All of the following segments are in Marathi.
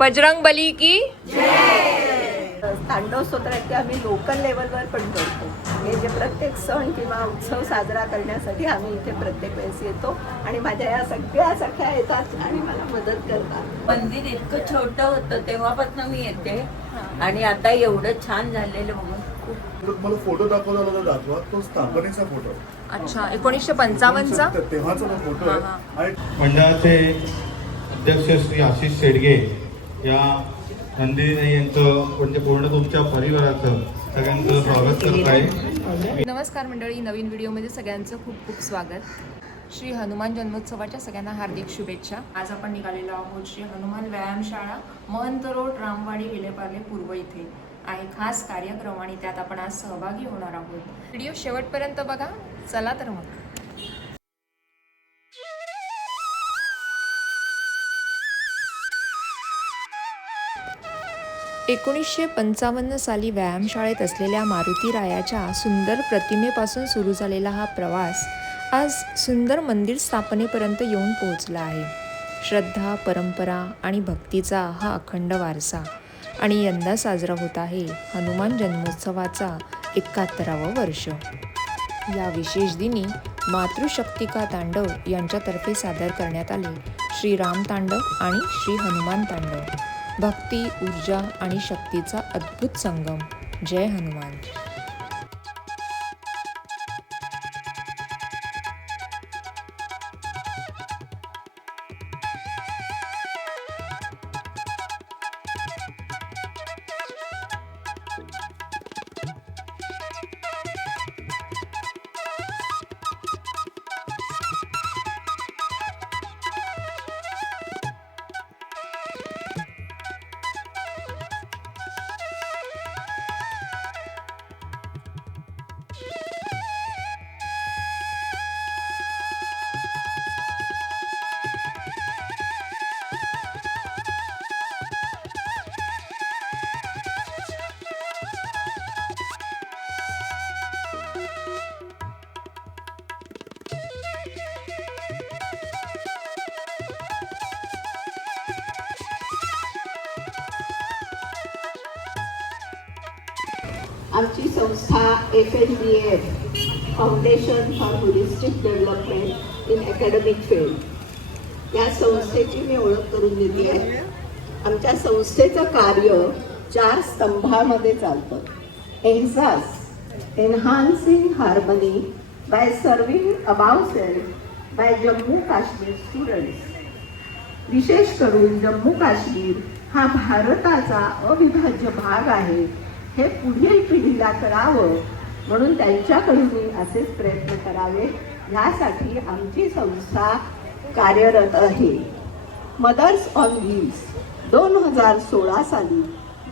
बजरंगबली की तांडव स्तोत्राचे आम्ही लोकल लेवलवर पण करतो. हे जे प्रत्येक सण किंवा उत्सव साजरा करण्यासाठी आम्ही इथे प्रत्येक वेळेस येतो आणि माझ्या या सगळ्या सख्या येतात आणि मला मदत करतात. मंदिर इतकं छोटं होतं तेव्हापासून मी येते आणि आता एवढं छान झालेलं बघून खूप. मला फोटो दाखवला होता, दाखवा तो स्थापनेचा फोटो. अच्छा 1955चा तेव्हाचा तो फोटो आहे. आणि मंडळाचे अध्यक्ष श्री आशिष शेडगे या नंदिनी यांचं म्हणजे पूर्ण तुमच्या परिवाराचं सगळ्यांचं स्वागत करत आहे. नमस्कार मंडळी, नवीन व्हिडिओमध्ये सगळ्यांचं खूप खूप स्वागत. श्री हनुमान जन्मोत्सवाच्या सगळ्यांना हार्दिक शुभेच्छा. आज आपण निघालेलो आहोत श्री हनुमान व्यायामशाळा महंत रोड रामवाडी विलेपार्ले पूर्व इथे आहे खास कार्यक्रम आणि त्यात आपण आज सहभागी होणार आहोत. व्हिडिओ शेवटपर्यंत बघा. चला तर मग. 1955 साली व्यायामशाळेत असलेल्या मारुती रायाच्या सुंदर प्रतिमेपासून सुरू झालेला हा प्रवास आज सुंदर मंदिर स्थापनेपर्यंत येऊन पोहोचला आहे. श्रद्धा, परंपरा आणि भक्तीचा हा अखंड वारसा. आणि यंदा साजरा होत आहे हनुमान जन्मोत्सवाचा 71वं वर्ष. या विशेष दिनी मातृशक्तिका तांडव यांच्यातर्फे सादर करण्यात आले श्री राम तांडव आणि श्री हनुमान तांडव. भक्ती, ऊर्जा आणि शक्तीचा अद्भुत संगम. जय हनुमान. आमची संस्था FNDF foundation for holistic development in academic field या संस्थेची मी ओळख करून दिली आहे. आमच्या संस्थेचं कार्य 4 स्तंभामध्ये चालतं. एन्झास, enhancing harmony by serving above self by Jammu Kashmir students. विशेष करून जम्मू काश्मीर हा भारताचा अविभाज्य भाग आहे. हे पुढील पिढीला करावं म्हणून त्यांच्याकडूनही असेच प्रयत्न करावे यासाठी आमची संस्था कार्यरत आहे. मदर्स ऑन व्हील्स 2016 साली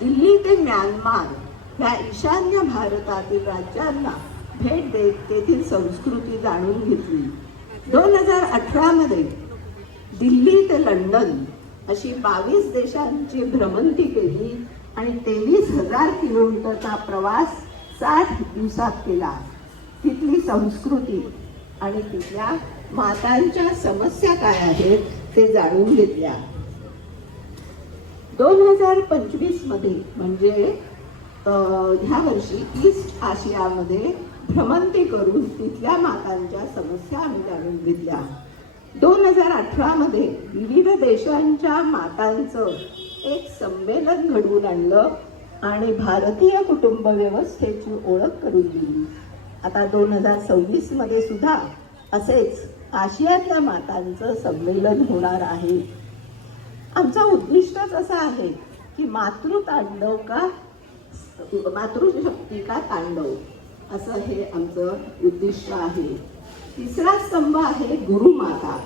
दिल्ली ते म्यानमार या ईशान्य भारतातील राज्यांना भेट देत तेथील संस्कृती जाणून घेतली. 2018 मध्ये दिल्ली ते लंडन अशी 22 देशांची भ्रमंती केली आणि 23,000 किलोमीटरचा प्रवास 60 दिवसात केला. तिथली संस्कृती आणि तिथल्या मातांच्या समस्या काय आहेत ते जाणून घेतल्या. 2025 मध्ये म्हणजे ह्या वर्षी ईस्ट आशियामध्ये भ्रमंती करून तिथल्या मातांच्या समस्या आम्ही जाणून घेतल्या. 2018 मध्ये विविध देशांच्या मातांचं एक संमेलन घडवून आणलं आणि भारतीय कुटुंब व्यवस्थेची ओळख करून दिली. आता 2026 मध्ये सुद्धा असेच आशियातल्या मातांचं संमेलन होणार आहे. आमचा उद्दिष्टच असा आहे की मातृतांडव का मातृशक्ती का तांडव असं हे आमचं उद्दिष्ट आहे. तिसरा स्तंभ आहे गुरुमाता.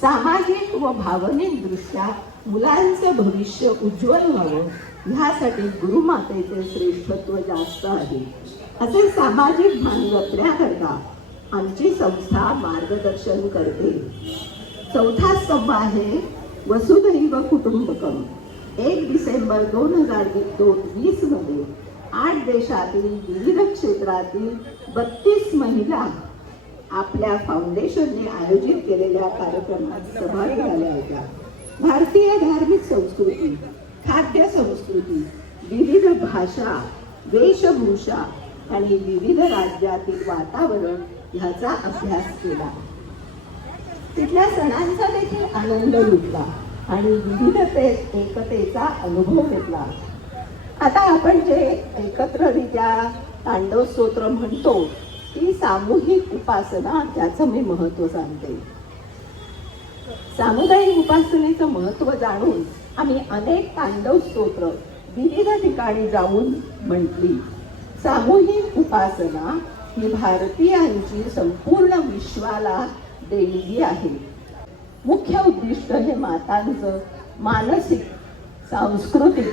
सामाजिक व भावनिक दृष्ट्या मुलांचं भविष्य उज्ज्वल व्हावं ह्यासाठी गुरुमातेचे श्रेष्ठत्व जास्त आहे. असे सामाजिक भान जपण्याकरता आमची संस्था मार्गदर्शन करते. चौथा स्तंभ आहे वसुधैव कुटुंबकम. 1 डिसेंबर 2020 मध्ये 8 देशातील विविध क्षेत्रातील 32 महिला आपल्या फाउंडेशनने आयोजित केलेल्या कार्यक्रमात सहभागी झाल्या होत्या. भारतीय धार्मिक संस्कृती खाद्य संस्कृती, विविध भाषा, वेशभूषा आणि विविध राज्यातील वातावरण ह्याचा अभ्यास केला. तिथल्या सणांचा देखील आनंद लुटला आणि विविधतेत एकतेचा अनुभव घेतला. आता आपण जे एकत्ररित्या तांडव स्तोत्र म्हणतो ती सामूहिक उपासना, त्याचं मी महत्त्व सांगते. सामुदायिक उपासनेचं महत्त्व जाणून आम्ही अनेक तांडव स्तोत्र विविध ठिकाणी जाऊन म्हटली. सामूहिक उपासना ही भारतीयांची संपूर्ण विश्वाला देणगी आहे. मुख्य उद्दिष्ट हे मातांचं मानसिक सांस्कृतिक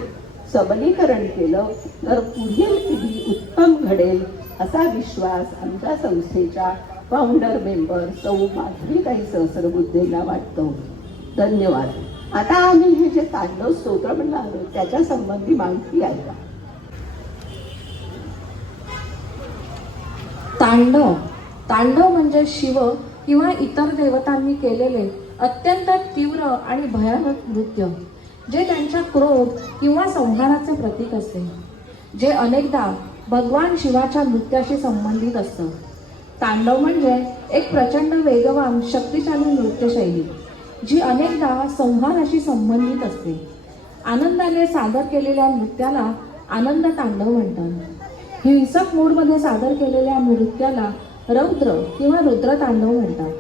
सबलीकरण केलं तर पुढील पिढी उत्तम घडेल असा विश्वास आमच्या संस्थेच्या फाउंडर मेंबर सौ माधुरीताई सहस्रबुद्धेंना वाटतो. धन्यवाद. आता आम्ही हे जे तांडव स्तोत्र म्हणणार आहोत त्याच्या संबंधी माहिती आहे. तांडव तांडव म्हणजे शिव किंवा इतर देवतांनी केलेले अत्यंत तीव्र आणि भयानक नृत्य, जे त्यांच्या क्रोध किंवा संहाराचे प्रतीक असते, जे अनेकदा भगवान शिवाच्या नृत्याशी संबंधित असतं. तांडव म्हणजे एक प्रचंड वेगवान शक्तिशाली नृत्यशैली जी अनेकदा संहाराशी संबंधित असते. आनंदाने सादर केलेल्या नृत्याला आनंद तांडव म्हणतात. हिंसक मूडमध्ये सादर केलेल्या नृत्याला रौद्र किंवा रुद्र तांडव म्हणतात.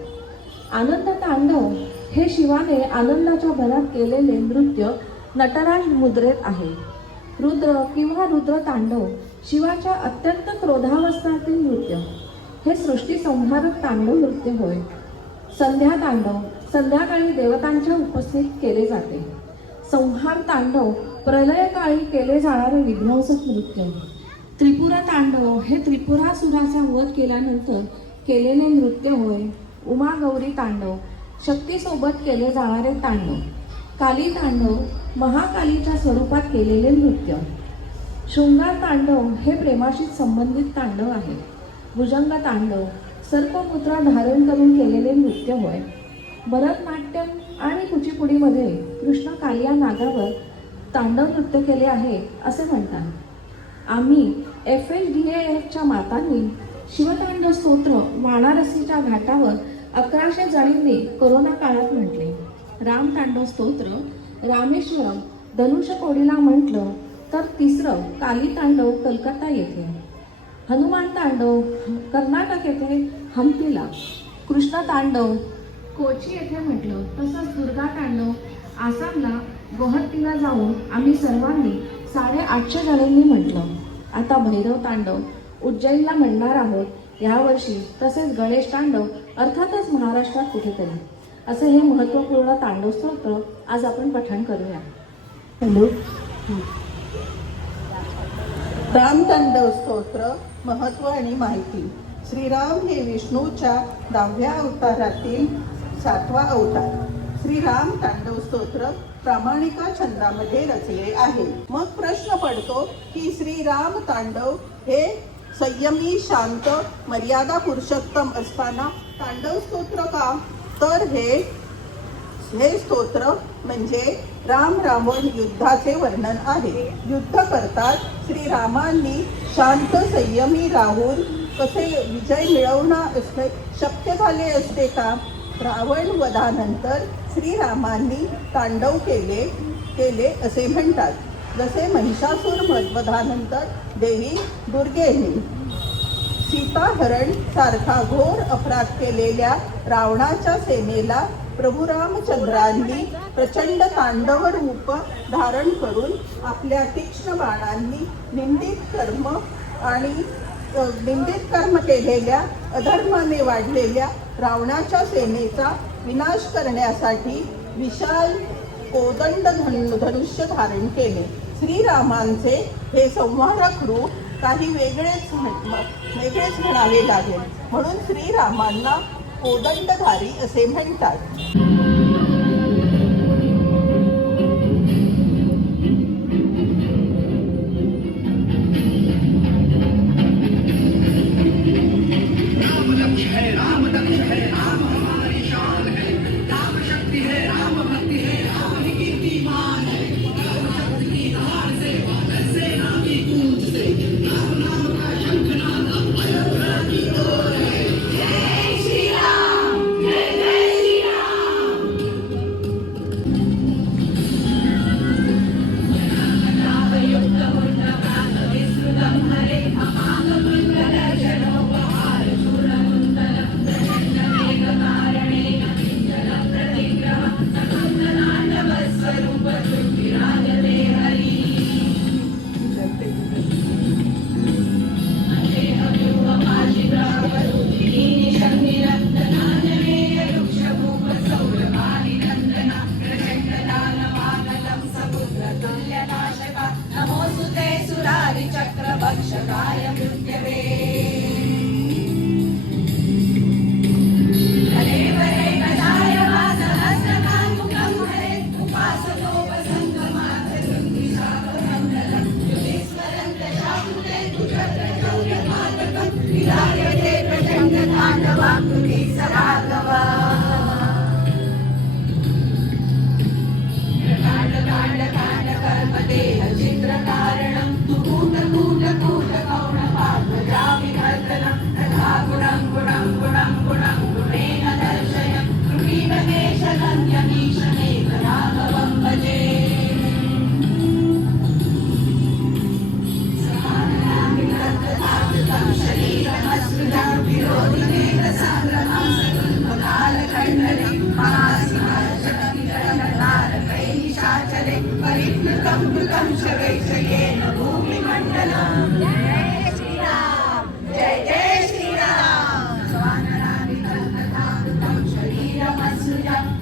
आनंद तांडव हे शिवाने आनंदाच्या भरात केलेले नृत्य नटराज मुद्रेत आहे. रुद्र किंवा रुद्र तांडव शिवाच्या अत्यंत क्रोधावस्थातील नृत्य हे सृष्टी संहारक तांडव नृत्य होय. संध्या तांडव संध्याकाळी देवतांच्या उपस्थित केले जाते. संहार तांडव प्रलयकाळी केले जाणारे विध्वंसक नृत्य. त्रिपुरा तांडव हे त्रिपुरासुराचा वध केल्यानंतर केलेले नृत्य होय. उमा गौरी तांडव शक्तीसोबत केले जाणारे तांडव. काली तांडव महाकालीच्या स्वरूपात केलेले नृत्य. शृंगार तांडव हे प्रेमाशी संबंधित तांडव आहे. भुजंग तांडव सर्पपुत्र धारण करून केलेले नृत्य होय. भरतनाट्यम आणि कुचिपुडीमध्ये कृष्ण कालिया नागावर तांडव नृत्य केले आहे असे म्हणतात. आम्ही FHDAFच्या मातांनी शिवतांडव स्तोत्र वाराणसीच्या घाटावर 1100 जणींनी कोरोना काळात म्हटले. रामतांडव स्तोत्र रामेश्वरम धनुष्यकोडीला म्हटलं तर तिसरं काली तांडव कलकत्ता येथे. हनुमान तांडव कर्नाटक येथे हम्पीला. कृष्ण तांडव कोची येथे म्हटलं. तसंच दुर्गा तांडव आसामला गुवाहाटीला जाऊन आम्ही सर्वांनी 850 जणांनी म्हटलं. आता भैरव तांडव उज्जैनला म्हणणार आहोत यावर्षी. तसेच गणेश तांडव अर्थातच महाराष्ट्रात कुठेतरी. असे हे महत्त्वपूर्ण तांडव स्तोत्र आज आपण पठण करूया. हॅलो. रामतांडव स्तोत्र महत्त्व आणि माहिती. श्रीराम हे विष्णूच्या 10व्या अवतारातील 7वा अवतार. श्रीराम तांडव स्तोत्र प्रामाणिका छंदामध्ये रचले आहे. मग प्रश्न पडतो की श्रीराम तांडव हे संयमी शांत मर्यादा पुरुषोत्तम असताना तांडव स्तोत्र का? तर हे स्तोत्र म्हणजे राम रावण युद्धाचे वर्णन आहे. युद्ध करतात श्रीरामांनी शांत संयमी राहून कसे विजय मिळवणं असते शक्य झाले असते का? रावण वधानंतर श्रीरामांनी तांडव केले असे म्हणतात. जसे महिषासूर वधानंतर देवी दुर्गेने सीताहरण सारखा घोर अपराध केलेल्या रावणाच्या सेनेला प्रभू रामचंद्रांनी प्रचंड तांडव रूप धारण करून आपल्या तीक्ष्ण बाणांनी निंदित कर्म केलेल्या अधर्माने वाढलेल्या रावणाच्या सेनेचा विनाश करण्यासाठी विशाल कोदंड धनुष्य धारण केले. श्रीरामांचे हे संहारक रूप काही वेगळेच म्हणावे लागेल. म्हणून श्रीरामांना कोदंडधारी असे म्हणतात.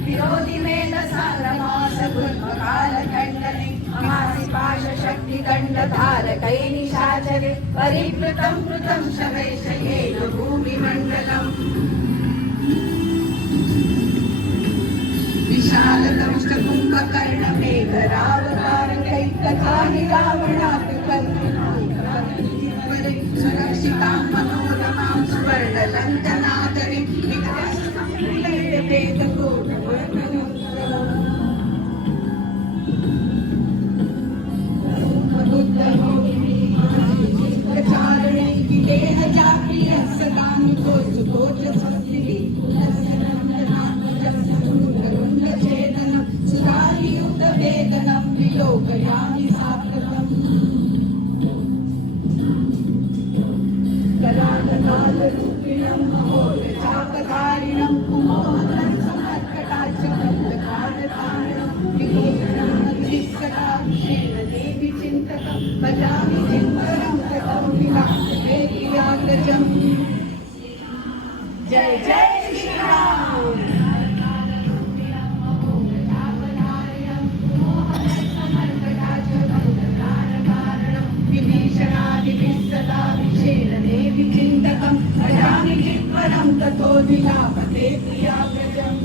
विरोधी मेध साग्रमास गुल्मकाल खंडने महासी पाश शक्ति दंड धारकै निशाचरे परिवृतं कृतं शवैशयेन भूमिमण्डलम् विशाल दंष्ट कुंभकर्ण मेघरावतारकैकतानि रावणात्कल्पनावरे सुरक्षितां मनोरमां सुवर्णलङ्कनादरीं चारणे की देह जाप्रिय सदानुकोच कोच संस्थिति छेदनं सुरारियुत वेदनं विलोकयामि साप्रतम् कलाकलालरूपिणं महोदचापधारिणं कुमोहनं समर्कटाचकन्दकारतारणं विभूषणं विस्कटाभिषेण देवि चिन्तकं भजामि चिन्तनं कृतं विराजम् जय जय श्रीराम विभीषणादिभिस्सदाभिषेण देवि चिन्तकं भजामि चित्वरं ततो विलापते प्रियाव्रजम्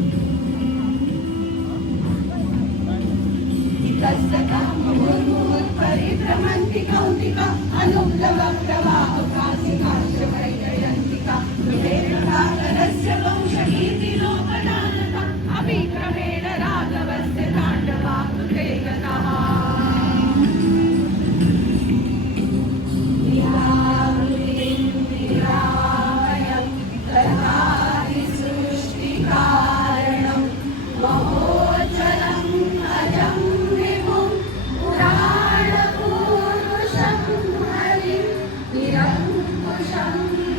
परिभ्रमन्ति कौन्तिका अनुप्लवप्रवाहकाशिकाश्रवैजयन्तिका विवेकसागरस्य वंशकीर्तिलोकनानका अभिक्रमेण राघवस्य ताण्डवाकृते गतः सृष्टिकारणं महोज्ज्वलम् अजं विभुं पुराणपूरुषं हरिं निरङ्कुशं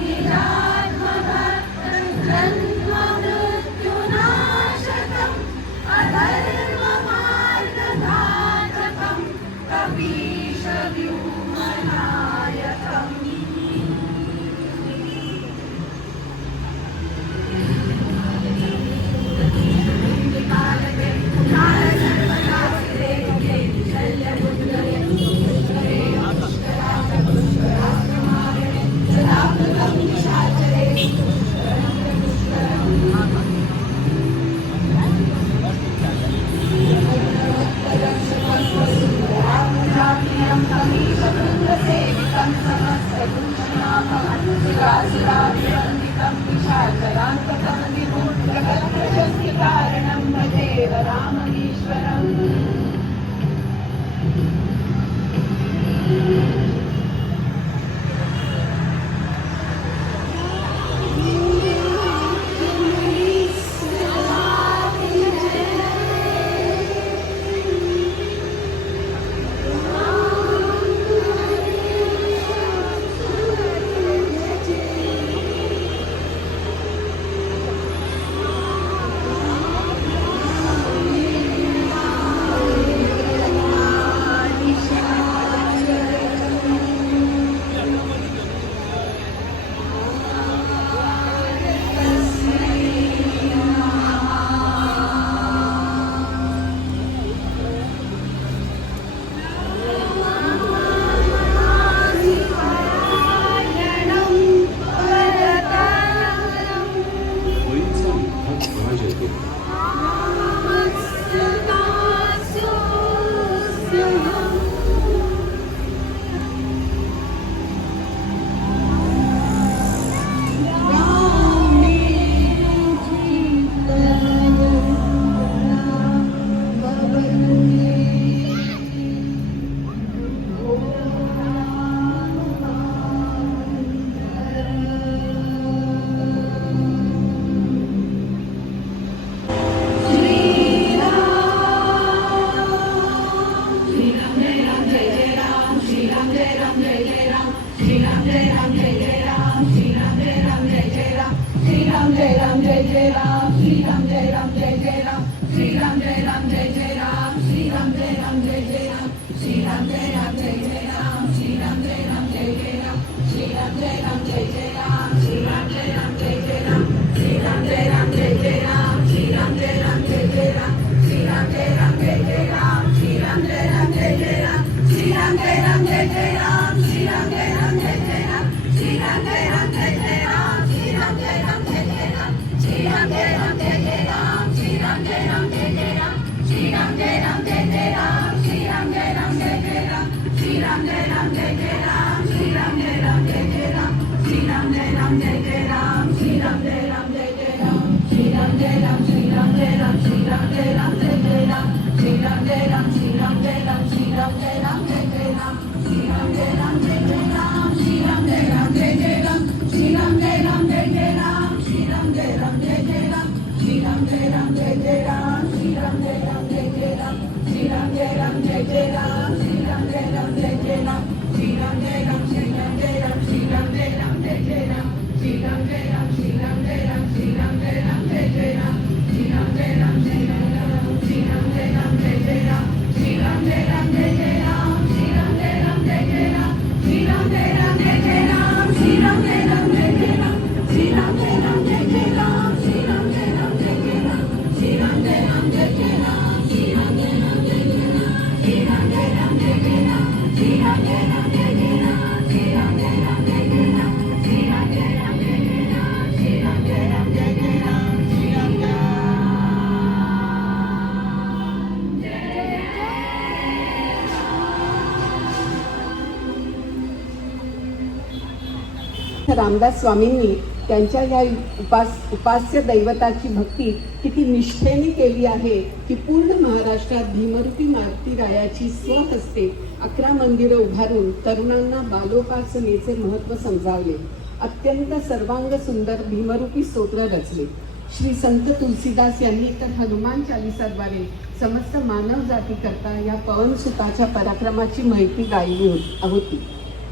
निरात्मभक्तं जन्ममृत्युनाशकम् अधर्ममार्गघातकं कपीशव्यूहनायकम् कारणं भजेव राममीश्वरम् रामदास स्वामींनी त्यांच्या या उपास्य दैवताची भक्ती किती निष्ठेने केली आहे की पूर्ण महाराष्ट्रात भीमरूपी मारुतीरायाची स्वहस्ते 11 मंदिरं उभारून तरुणांना बालोपासनेचे महत्त्व समजावले. अत्यंत सर्वांग सुंदर भीमरूपी स्तोत्र रचले. श्री संत तुलसीदास यांनी तर हनुमान चालिसाद्वारे समस्त मानव जातीकरता या पवनसुताच्या पराक्रमाची माहिती गायली होती.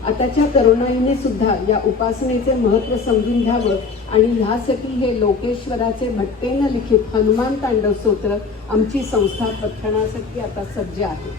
आताच्या तरुणाईने सुद्धा या उपासनेचे महत्त्व समजून घ्यावं आणि ह्यासाठी हे लोकेश्वराचे भट्टेनं लिखित हनुमान तांडव स्तोत्र आमची संस्था पठणासाठी आता सज्ज आहे.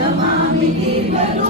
नमामि देवरूपिणम्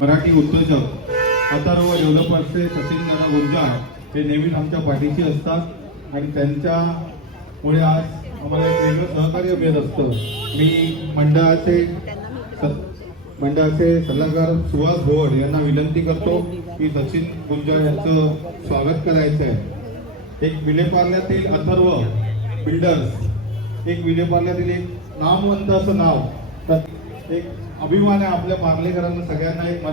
मराठी उद्योजक अथर्व डेव्हलपर्सचे सचिनदादा गुंजाळ हे नेहमीच आमच्या पाठीशी असतात आणि त्यांच्यामुळे आज आम्हाला एक वेगळं सहकार्य मिळत असतं. मी मंडळाचे सल्लागार सुहास भोड यांना विनंती करतो की सचिन गुंजाळ यांचं स्वागत करायचं आहे. एक विलेपार्ल्यातील अथर्व बिल्डर्स, एक विलेपार्ल्यातील एक नामवंत असं नाव, तर एक अभिमान आहे आपल्या पार्लेकरांना सगळ्यांना. एक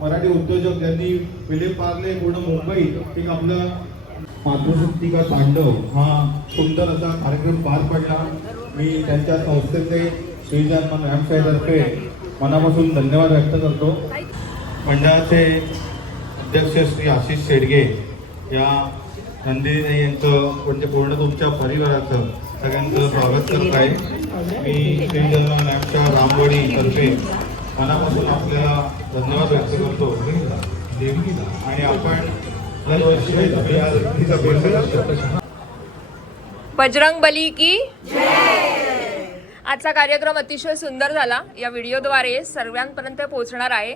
मराठी उद्योजक ज्यांनी विलेपार्ले पूर्ण मुंबईत एक आपलं मातृशक्ती का तांडव हा सुंदर असा कार्यक्रम पार पडला. मी त्यांच्या संस्थेचे श्रीजात मॅम साहेबांतर्फे मनापासून धन्यवाद व्यक्त करतो. मंडळाचे अध्यक्ष श्री आशिष शेडगे या नंदिनी यांचं म्हणजे पूर्ण तुमच्या परिवाराचं सगळ्यांचं स्वागत करत आहे. मी श्रीजात मॅमच्या रामवाडी तर्फे मनापासून आपल्याला धन्यवाद व्यक्त करतो. आणि आपण बजरंग बली की आजचा कार्यक्रम अतिशय सुंदर झाला. या व्हिडिओद्वारे सर्वांपर्यंत पोहोचणार आहे,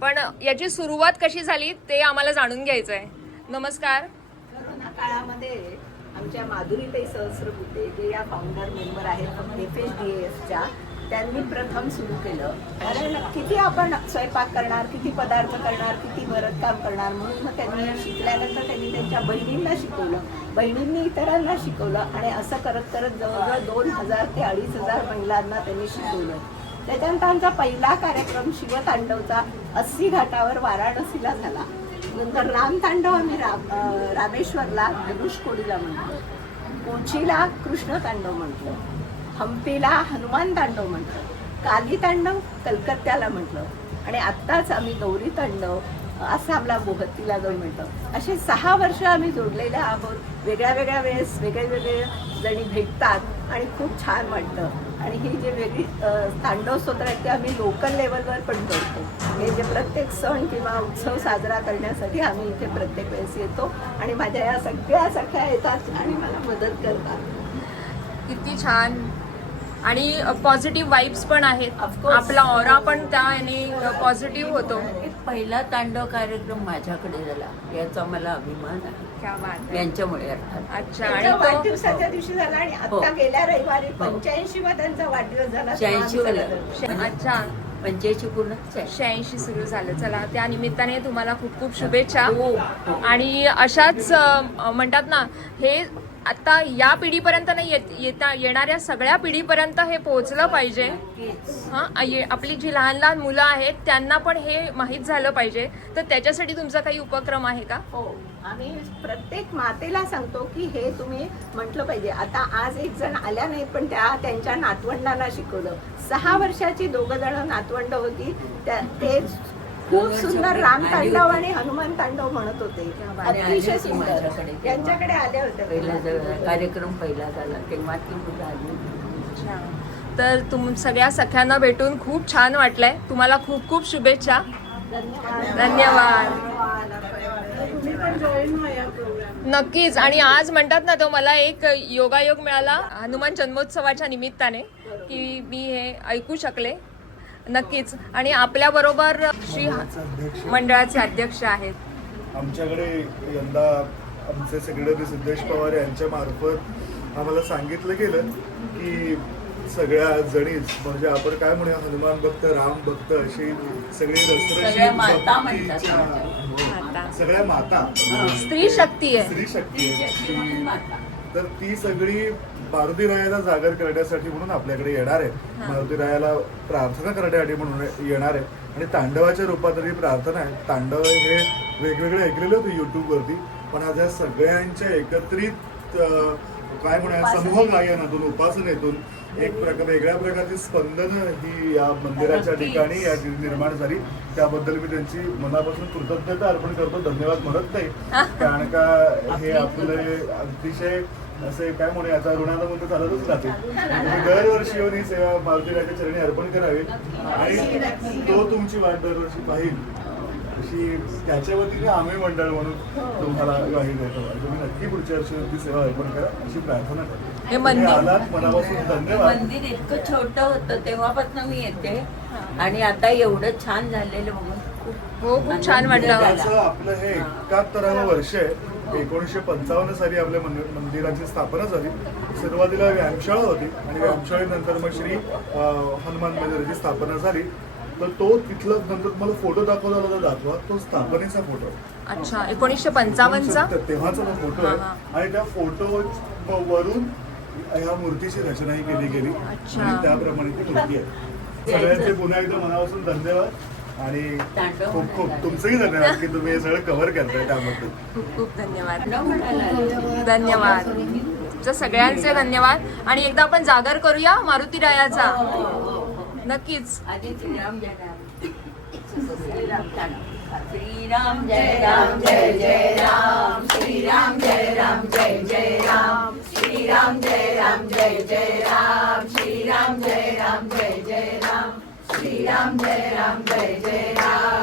पण याची सुरुवात कशी झाली ते आम्हाला जाणून घ्यायचं आहे. नमस्कार. कोरोना काळामध्ये आमच्या माधुरीताई सहस्रबुद्धे जे या फाउंडर मेंबर आहेत FSDAFच्या, त्यांनी प्रथम सुरू केलं. कारण किती आपण स्वयंपाक करणार, किती पदार्थ करणार, किती भरतकाम करणार, म्हणून मग त्यांनी शिकल्यानंतर त्यांनी ते त्यांच्या बहिणींना शिकवलं, बहिणींनी इतरांना शिकवलं आणि असं करत करत जवळजवळ 2000 ते 2500 महिलांना त्यांनी शिकवलं. त्याच्यानंतर आमचा पहिला कार्यक्रम शिवतांडवचा 80 घाटावर वाराणसीला झाला. नंतर रामतांडव आम्ही रामेश्वरला धनुष्कोडीला म्हटलं, कोचीला कृष्ण तांडव म्हटलं, हम्पीला हनुमान तांडव म्हटलं, काली तांडव कलकत्त्याला म्हटलं आणि आत्ताच आम्ही गौरी तांडव आसामला गुवाहाटीला जाऊन म्हटलं. असे 6 वर्ष आम्ही जोडलेले आहोत. वेगळ्या वेगळ्या वेळेस वेगळे जणी भेटतात आणि खूप छान वाटतं. आणि ही जी वेगळी तांडव स्तोत्र आहेत ते आम्ही लोकल लेवलवर पण करतो. हे जे प्रत्येक सण किंवा उत्सव साजरा करण्यासाठी आम्ही इथे प्रत्येक वेळेस येतो आणि माझ्या या सगळ्या सख्या येतात आणि मला मदत करतात. किती छान. आणि पॉझिटिव्ह वाईब्स पण आहेत. Of course. आपला ऑरा पण त्याने पॉझिटिव्ह होतो. एक पहिला तांडव कार्यक्रम माझ्याकडे झाला याचा मला अभिमान आहे, क्या बात आहे. यांच्यामुळे अर्थात. अच्छा. आणि त्यांच्या तो वाढदिवसाच्या दिवशी झाला आणि हो. आता गेल्या रविवारी हो. 85वा त्यांचा वाढदिवस झाला. 86 वाला. अच्छा 85 पूर्ण 86 सुरू झालं. चला त्या निमित्ताने तुम्हाला खूप खूप शुभेच्छा. हो. आणि अशाच म्हणतात ना, हे आता या पिढीपर्यंत नाही येणाऱ्या सगळ्या पिढीपर्यंत हे पोहोचलं पाहिजे. आपली जी लहान लहान मुलं आहेत त्यांना पण हे माहीत झालं पाहिजे. तर त्याच्यासाठी तुमचा काही उपक्रम आहे का? हो, आम्ही प्रत्येक मातेला सांगतो की हे तुम्ही म्हटलं पाहिजे. आता आज एक जण आल्या नाहीत पण त्यांच्या नातवंडांना शिकवलं. 6 वर्षाची 2 जण नातवंड होती. ते खूप सुंदर रामतांडव आणि हनुमान तांडव म्हणत होते. अतिशय सुंदर. त्यांच्याकडे आल्या होत्या. पहिला कार्यक्रम पहिला झाला तेव्हा ती मुलं आली. तर सगळ्या सख्यांना भेटून खूप छान वाटलंय. तुम्हाला खूप खूप शुभेच्छा. धन्यवाद. नक्कीच. आणि आज म्हणतात ना, तो मला एक योगायोग मिळाला हनुमान जन्मोत्सवाच्या निमित्ताने की मी हे ऐकू शकले. नक्कीच. आणि आपल्या बरोबर श्री मंडळाचे अध्यक्ष आहेत. आमच्याकडे यंदा आमचे सेक्रेटरी सिद्धेश पवार यांच्या मार्फत आम्हाला सांगितलं गेलं की सगळ्या जणीच म्हणजे आपण काय म्हणूया हनुमान भक्त, राम भक्त अशी सगळी सगळ्या माता म्हणतात. सगळ्या माता स्त्री शक्ती आहे. स्त्री शक्ती आहे. तर ती सगळी मारुती रायाला जागर करण्यासाठी म्हणून आपल्याकडे येणार आहे. मारुती रायाला प्रार्थना करण्यासाठी म्हणून येणार आहे. आणि तांडवाच्या रूपात ही प्रार्थना आहे. तांडव हे वेगवेगळे ऐकलेलं होतं युट्यूबवरती, पण आज या सगळ्यांच्या एकत्रित काय म्हणूया समूह गायनातून, उपासनेतून एक वेगळ्या प्रकारची स्पंदनं ही या मंदिराच्या ठिकाणी या निर्माण झाली. त्याबद्दल मी त्यांची मनापासून कृतज्ञता अर्पण करतो. धन्यवाद म्हणत नाही, कारण का हे आपले अतिशय असे काय म्हणूया आता ऋणाला म्हणतो चालतच राहते. तुम्ही दरवर्षी येऊन ही सेवा मारुती रायाच्या चरणी अर्पण करावी आणि तो तुमची वाट दरवर्षी पाहिल अशी त्याच्या वतीने आम्ही मंडळ म्हणून तुम्हाला ग्वाही देतो. तुम्ही नक्की पुढच्या वर्षी ती सेवा अर्पण करा अशी प्रार्थना करतो. तुम्ही आलात मनापासून धन्यवाद. मंदिर इतकं छोटं होतं तेव्हापासून मी येते आणि आता एवढं छान झालेलं बघून खूप छान वाटलं. त्याचं आपलं हे 71वं वर्ष आहे. 1955 साली आपल्या मंदिराची स्थापना झाली. सुरुवातीला व्यायामशाळा होती आणि व्यायामशाळेनंतर मग श्री हनुमान मंदिराची स्थापना झाली. तर तो तिथला नंतर मला फोटो दाखवला होता, दाखवा तो स्थापनेचा फोटो. अच्छा 1955चा तेव्हाचा तो फोटो आहे. आणि त्या फोटो वरून ह्या मूर्तीची रचनाही केली गेली आणि त्याप्रमाणे ती मूर्ती आहे. सगळ्यांचे पुन्हा एकदा मनापासून धन्यवाद आणि खूप खूप तुमचंही धन्यवाद की तुम्ही हे सगळं कव्हर करताय. त्याबद्दल खूप खूप धन्यवाद. धन्यवाद तुमच्या सगळ्यांचे धन्यवाद. आणि एकदा आपण जागर करूया मारुती रायाचा. नक्कीच. आधी श्रीराम जय राम. श्रीराम जय राम जय जय राम. श्रीराम जय राम जय जय राम. श्रीराम जय राम जय जय राम. श्रीराम जय राम जय जय राम. श्रीराम जय राम जय जय राम.